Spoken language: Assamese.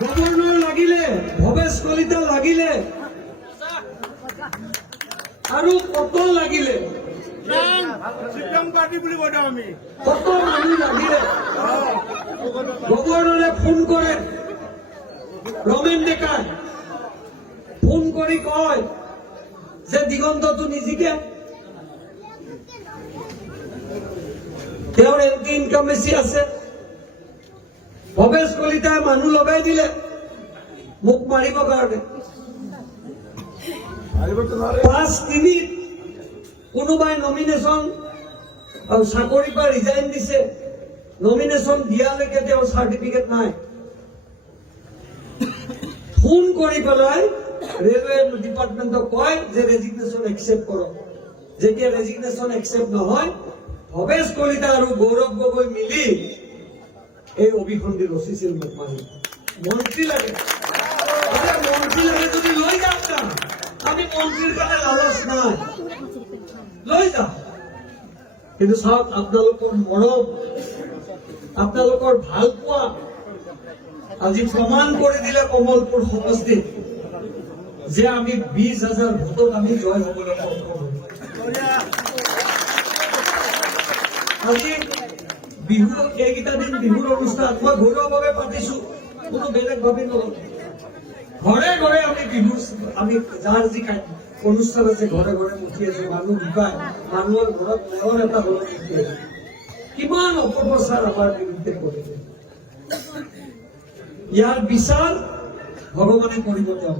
গভৰ্ণৰ লাগিলে, ভৱেশ কলিতা লাগিলে, আৰু কত লাগিলে, কত মানুহ লাগিলে, গভৰ্ণৰে ফোন কৰে, ৰমেন ডেকাই ফোন কৰি কয় যে দিগন্তটো নিজিকে, তেওঁৰ এন্টি ইনকাম বেছি আছে। ভৱেশ কলিতাই মানুহ লগাই দিলে মোক মাৰিবৰ কাৰণে। 5-3 কোনোবাই নমিনেশ্যন চাকৰিৰ পৰা ৰিজাইন দিছে, নমিনেশ্যন দিয়ালৈকে তেওঁৰ চাৰ্টিফিকেট নাই। ফোন কৰি পেলাই ৰেলৱে ডিপাৰ্টমেণ্টক কয় যে ৰেজিগনেশ্যন একচেপ্ট কৰক। যেতিয়া ৰেজিগনেশ্যন একচেপ্ট নহয়, ভৱেশ কলিতা আৰু গৌৰৱ গগৈ মিলি এই অভিসন্ধি ৰচিছিল মোক মাৰি। মন্ত্ৰী লাগে, মন্ত্ৰী লাগে যদি লৈ যাওক না, আমি মন্ত্ৰীৰ কাৰণে লালচ নাই, লৈ যাওক। কিন্তু চাওক, আপোনালোকৰ মৰম, আপোনালোকৰ ভাল পোৱা আজি প্ৰমাণ কৰি দিলে কমলপুৰ সমষ্টিত যে আমি 20,000 ভোটত আমি জয় হবলৈ সক্ষম হম। আজি বিহু, এইকেইটা দিন বিহুৰ অনুষ্ঠান মই ঘৰুৱাভাৱে পাতিছো, কোনো বেলেগ ভাবি নলওঁ। ঘৰে ঘৰে আমি বিহু, আমি যাৰ যি অনুষ্ঠান আছে ঘৰে ঘৰে উঠি আছো, মানুহ ঢুকায়, মানুহৰ ঘৰত মৰণ এটা হলত উঠি আছে। কিমান অপপ্ৰচাৰ আমাৰ বিৰুদ্ধে কৰিছে, ইয়াৰ বিচাৰ ভগৱানে কৰিব তেওঁ।